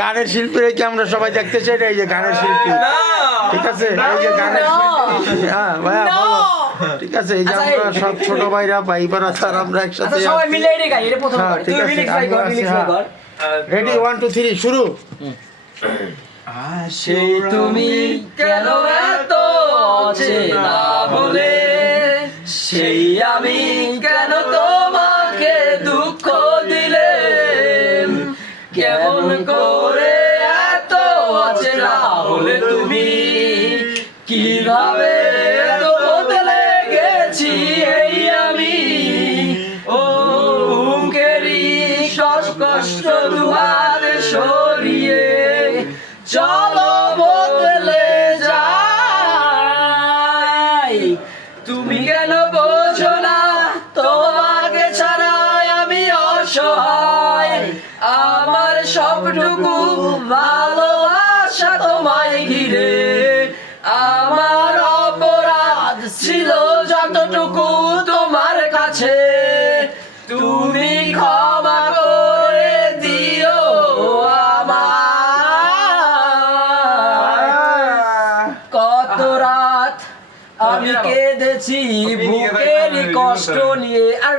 গানের শিল্পীরা কি আমরা সবাই দেখতে চাই না? এই যে গানের শিল্পী, ঠিক আছে, এই যে গানের শিল্পী, হ্যাঁ ভাইয়া বলো, ঠিক আছে, এই যে আমরা সব ছোট ভাইরা ভাইবারা স্যার আমরা একসাথে সবাই মিলে এটা গাই, এটা প্রথম বার। ঠিক তুই আছে, রিলিক্স গাই কর, রিলিক্স গাই কর। রেডি 1 2 3 শুরু। সেই তুমি কেন এত অচেনা বলে, সেই আমি কেন তোমাকে দুঃখ দিলে, কেমন করে এত অচেনা হলে তুমি, কিভাবে এত বদলে গেছি এই আমি, ও বুকেরই কষ্ট দুহাত সরিয়ে চলো বদলে যাই। তুমি কেন বোঝো না তোমাকে ছাড়াই আমি অসহায়, আমার সবটুকু ভালোবাসা তোমায় ঘিরে, আমার অপরাধ ছিল যতটুকু তোমার কাছে, তুমি ক্ষমা করে দিও আমায়। কত রাত আমি কেঁদেছি বুকের কষ্ট নিয়ে। আর